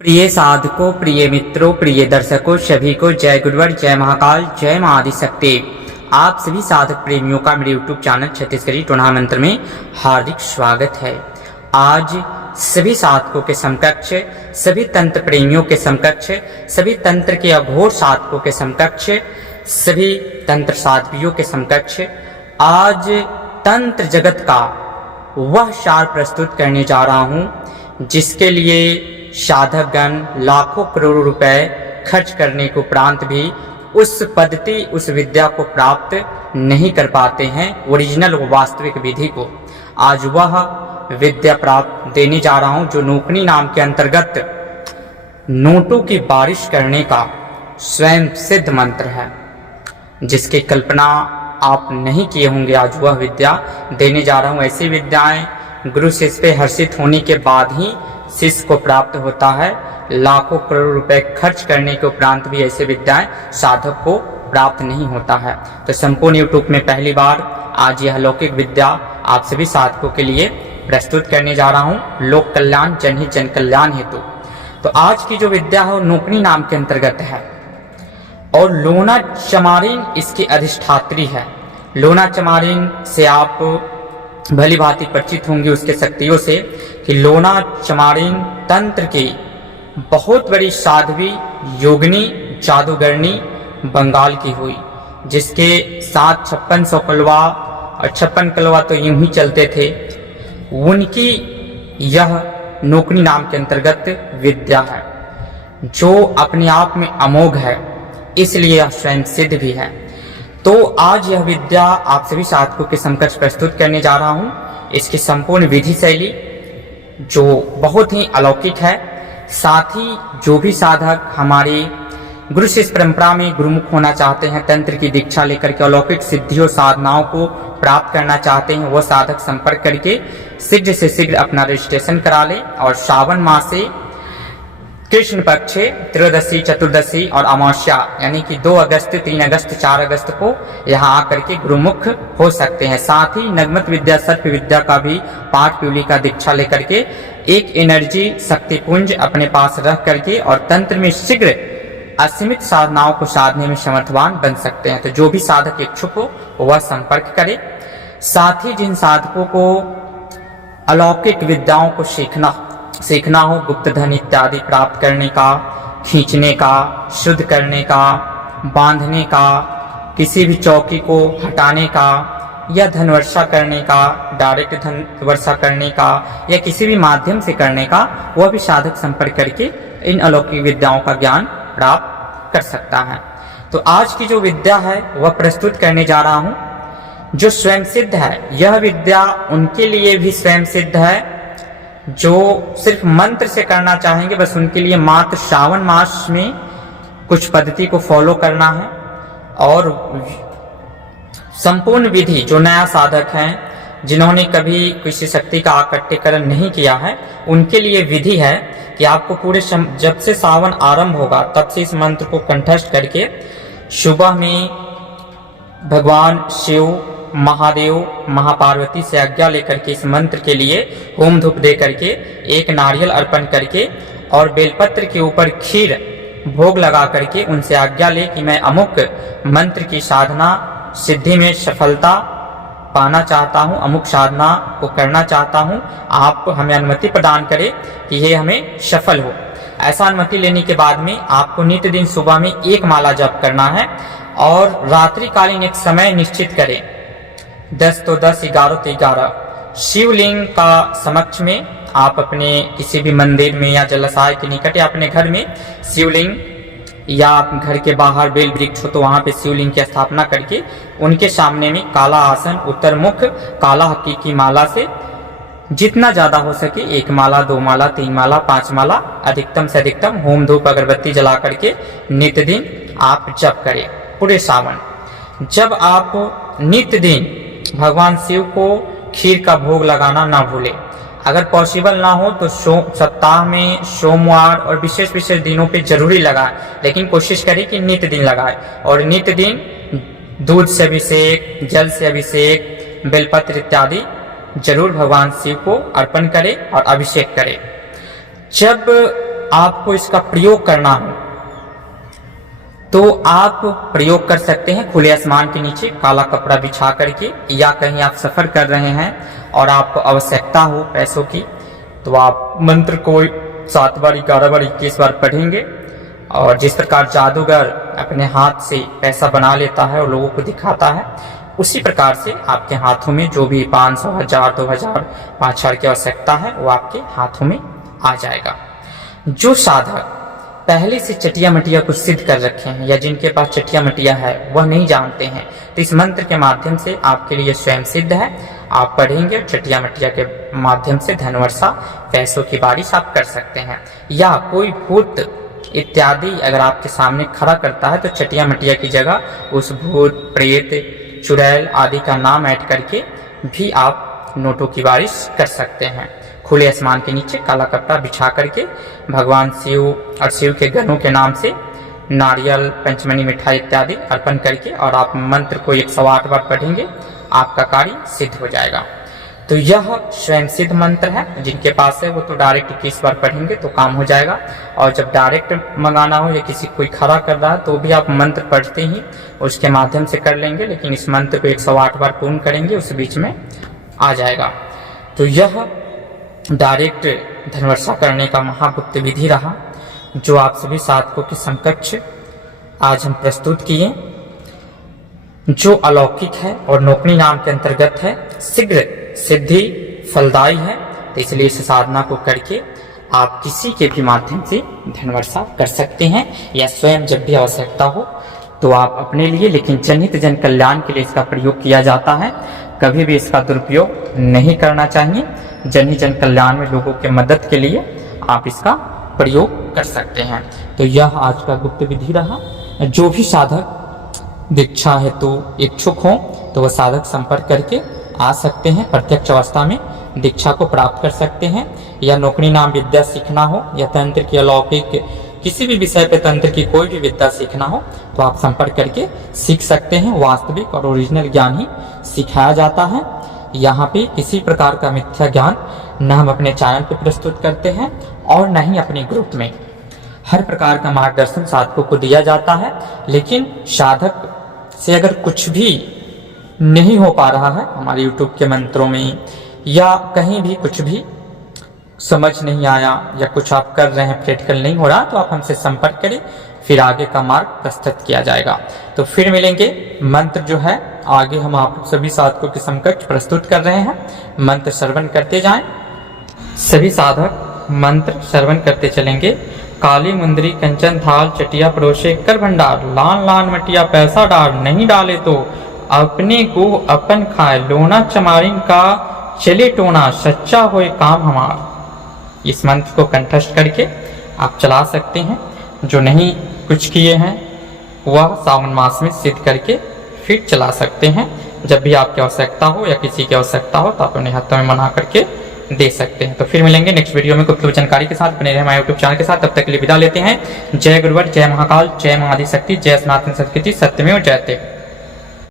प्रिय साधकों, प्रिय मित्रों, प्रिय दर्शकों, सभी को जय गुरुवर, जय महाकाल, जय मां आदिशक्ति। आप सभी साधक प्रेमियों का मेरे YouTube चैनल छत्तीसगढ़ी टोना मंत्र में हार्दिक स्वागत है। आज सभी साधकों के समकक्ष, सभी तंत्र प्रेमियों के समकक्ष, सभी तंत्र के अघोर साधकों के समकक्ष, सभी तंत्र साध्वियों के समकक्ष आज तंत्र जगत का वह सार प्रस्तुत करने जा रहा हूं जिसके लिए साधकगण लाखों करोड़ों रुपए खर्च करने के उपरांत भी उस पद्धति, उस विद्या को प्राप्त नहीं कर पाते हैं, ओरिजिनल व वास्तविक विधि को। आज वह विद्या प्राप्त देने जा रहा हूं जो नोकनी नाम के अंतर्गत नोटों की बारिश करने का स्वयं सिद्ध मंत्र है, जिसकी कल्पना आप नहीं किए होंगे। आज वह विद्या देने जा रहा हूं। ऐसी विद्याएं गुरु शिष्य पे हर्षित होने के बाद ही शिष्य को प्राप्त होता है। लाखों करोड़ रुपए खर्च करने के उपरांत भी ऐसे विद्याएं साधक को प्राप्त नहीं होता है। तो संपूर्ण यूट्यूब में पहली बार आज यह लौकिक विद्या आप सभी साधकों के लिए प्रस्तुत करने जा रहा हूं, लोक कल्याण, जनहित जन कल्याण हेतु। तो आज की जो विद्या है वो नोकनी नाम के अंतर्गत है और लोना चमारिन इसकी अधिष्ठात्री है। लोना चमारिन से आप भली भांति परिचित होंगे उसके शक्तियों से कि लोना चमारिन तंत्र की बहुत बड़ी साध्वी, योगिनी, जादूगरनी बंगाल की हुई, जिसके साथ 5600 कलवा और 56 कलवा तो यूं ही चलते थे। उनकी यह नोकनी नाम के अंतर्गत विद्या है जो अपने आप में अमोघ है, इसलिए यह स्वयं सिद्ध भी है। तो आज यह विद्या आप सभी साधकों के समकक्ष प्रस्तुत करने जा रहा हूं। इसकी संपूर्ण विधि शैली जो बहुत ही अलौकिक है, साथ ही जो भी साधक हमारी गुरु शिष्य परंपरा में गुरुमुख होना चाहते हैं, तंत्र की दीक्षा लेकर के अलौकिक सिद्धियों साधनाओं को प्राप्त करना चाहते हैं, वो साधक संपर्क करके शीघ्र से शीघ्र अपना रजिस्ट्रेशन करा ले। और श्रावण मास से कृष्ण पक्ष त्रयोदशी, चतुर्दशी और अमावस्या यानी कि 2 अगस्त, 3 अगस्त, 4 अगस्त को यहाँ आकर के गुरुमुख हो सकते हैं। साथ ही नगमत विद्या, सर्प विद्या का भी पाठ प्यूली का दीक्षा लेकर के एक एनर्जी शक्तिपुंज अपने पास रख करके और तंत्र में शीघ्र असीमित साधनाओं को साधने में समर्थवान बन सकते हैं। तो जो भी साधक इच्छुक हो वह संपर्क करे। साथ ही जिन साधकों को अलौकिक विद्याओं को सीखना हो, गुप्त धन इत्यादि प्राप्त करने का, खींचने का, शुद्ध करने का, बांधने का, किसी भी चौकी को हटाने का या धन वर्षा करने का, डायरेक्ट धन वर्षा करने का या किसी भी माध्यम से करने का, वह भी साधक संपर्क करके इन अलौकिक विद्याओं का ज्ञान प्राप्त कर सकता है। तो आज की जो विद्या है वह प्रस्तुत करने जा रहा हूं जो स्वयं सिद्ध है। यह विद्या उनके लिए भी स्वयं सिद्ध है जो सिर्फ मंत्र से करना चाहेंगे। बस उनके लिए मात्र श्रावण मास में कुछ पद्धति को फॉलो करना है और संपूर्ण विधि जो नया साधक हैं, जिन्होंने कभी किसी शक्ति का आकट्यकरण नहीं किया है, उनके लिए विधि है कि आपको पूरे जब से सावन आरंभ होगा तब से इस मंत्र को कंठस्थ करके सुबह में भगवान शिव, महादेव, महापार्वती से आज्ञा लेकर के इस मंत्र के लिए होम धूप दे करके, एक नारियल अर्पण करके और बेलपत्र के ऊपर खीर भोग लगा करके उनसे आज्ञा ले कि मैं अमुक मंत्र की साधना सिद्धि में सफलता पाना चाहता हूं, अमुक साधना को करना चाहता हूं, आप हमें अनुमति प्रदान करें कि ये हमें सफल हो। ऐसा अनुमति लेने के बाद में आपको नित्य दिन सुबह में 1 माला जप करना है और रात्रिकालीन एक समय निश्चित करें, 10 तो 10, 11 तो 11। शिवलिंग का समक्ष में आप अपने किसी भी मंदिर में या जलाशय के निकट या अपने घर में शिवलिंग या घर के बाहर बेल वृक्ष हो तो वहां पे शिवलिंग की स्थापना करके उनके सामने में काला आसन, उत्तर मुख, काला हक्की की माला से जितना ज्यादा हो सके 1 माला, 2 माला, 3 माला, 5 माला, अधिकतम से अधिकतम होम धूप अगरबत्ती जला करके नित्य दिन आप जप करें पूरे सावन। जब आप नित्य दिन भगवान शिव को खीर का भोग लगाना ना भूले। अगर पॉसिबल ना हो तो सप्ताह में सोमवार और विशेष विशेष दिनों पे जरूरी लगाए, लेकिन कोशिश करें कि नित्य दिन लगाए। और नित्य दिन दूध से अभिषेक, जल से अभिषेक, बेलपत्र इत्यादि जरूर भगवान शिव को अर्पण करें और अभिषेक करें। जब आपको इसका प्रयोग करना हो तो आप प्रयोग कर सकते हैं खुले आसमान के नीचे काला कपड़ा बिछा करके, या कहीं आप सफर कर रहे हैं और आपको आवश्यकता हो पैसों की, तो आप मंत्र को 7 बार 11 बार 21 बार पढ़ेंगे। और जिस प्रकार जादूगर अपने हाथ से पैसा बना लेता है और लोगों को दिखाता है, उसी प्रकार से आपके हाथों में जो भी 500, 1000, 2000, 5000 की आवश्यकता है वो आपके हाथों में आ जाएगा। जो साधक पहले से चटिया मटिया को सिद्ध कर रखे हैं या जिनके पास चटिया मटिया है वह नहीं जानते हैं, तो इस मंत्र के माध्यम से आपके लिए स्वयं सिद्ध है। आप पढ़ेंगे और चटिया मटिया के माध्यम से धन वर्षा, पैसों की बारिश आप कर सकते हैं। या कोई भूत इत्यादि अगर आपके सामने खड़ा करता है तो चटिया मटिया की जगह उस भूत, प्रेत, चुड़ैल आदि का नाम ऐड करके भी आप नोटों की बारिश कर सकते हैं। खुले आसमान के नीचे काला कपड़ा बिछा करके भगवान शिव और शिव के गणों के नाम से नारियल, पंचमणी, मिठाई इत्यादि अर्पण करके और आप मंत्र को 108 बार पढ़ेंगे, आपका कार्य सिद्ध हो जाएगा। तो यह स्वयं सिद्ध मंत्र है। जिनके पास है वो तो डायरेक्ट 21 बार पढ़ेंगे तो काम हो जाएगा। और जब डायरेक्ट मंगाना हो या किसी कोई खड़ा कर रहा है तो भी आप मंत्र पढ़ते ही उसके माध्यम से कर लेंगे, लेकिन इस मंत्र को 108 बार पूर्ण करेंगे, उस बीच में आ जाएगा। तो यह डायरेक्ट धनवर्षा करने का महागुप्त विधि रहा, जो आप सभी साधकों के समकक्ष आज हम प्रस्तुत किए, जो अलौकिक है और नौकरी नाम के अंतर्गत है, शीघ्र सिद्धि फलदायी है। तो इसलिए इस साधना को करके आप किसी के भी माध्यम से धनवर्षा कर सकते हैं, या स्वयं जब भी आवश्यकता हो तो आप अपने लिए, लेकिन जनहित जन कल्याण के लिए इसका प्रयोग किया जाता है। कभी भी इसका दुरुपयोग नहीं करना चाहिए। जनहित जन कल्याण में लोगों के मदद के लिए आप इसका प्रयोग कर सकते हैं। तो यह आज का गुप्त विधि रहा। जो भी साधक दीक्षा हेतु इच्छुक हो तो वह साधक संपर्क करके आ सकते हैं, प्रत्यक्ष अवस्था में दीक्षा को प्राप्त कर सकते हैं। या नौकरी नाम विद्या सीखना हो या तंत्र की अलौकिक किसी भी विषय पे तंत्र की कोई भी विद्या सीखना हो तो आप संपर्क करके सीख सकते हैं। वास्तविक और ओरिजिनल ज्ञान ही सिखाया जाता है। यहाँ पे किसी प्रकार का मिथ्या ज्ञान न हम अपने चैनल पे प्रस्तुत करते हैं और न ही अपने ग्रुप में। हर प्रकार का मार्गदर्शन साधकों को दिया जाता है, लेकिन साधक से अगर कुछ भी नहीं हो पा रहा है हमारे YouTube के मंत्रों में, या कहीं भी कुछ भी समझ नहीं आया, या कुछ आप कर रहे हैं प्रैक्टिकल नहीं हो रहा, तो आप हमसे संपर्क करें, फिर आगे का मार्ग प्रस्तुत किया जाएगा। तो फिर मिलेंगे। मंत्र जो है आगे हम आप सभी साधकों के समकक्ष प्रस्तुत कर रहे हैं। मंत्र श्रवण करते जाएं। सभी साधक मंत्र श्रवण करते चलेंगे। काली मुंदरी कंचन थाल चटिया परोसे कर भंडार, लान लान मटिया पैसा डाल, नहीं डाले तो अपने को अपन खाए, लोना चमारिन का चले टोना, सच्चा होए काम हमार। इस मंत्र को कंठस्थ करके आप चला सकते हैं। जो नहीं कुछ किए हैं वह सावन मास में सिद्ध करके फिर चला सकते हैं। जब भी आपकी आवश्यकता हो या किसी की आवश्यकता हो तो आप अपने हाथों में मना करके दे सकते हैं। तो फिर मिलेंगे नेक्स्ट वीडियो में गुप्त जानकारी के साथ। बने रहे हमारे यूट्यूब चैनल के साथ। तब तक के लिए विदा लेते हैं। जय गुरुवर, जय महाकाल, जय महाआदिशक्ति, जय सनातन संस्कृति, सत्यमेव जयते।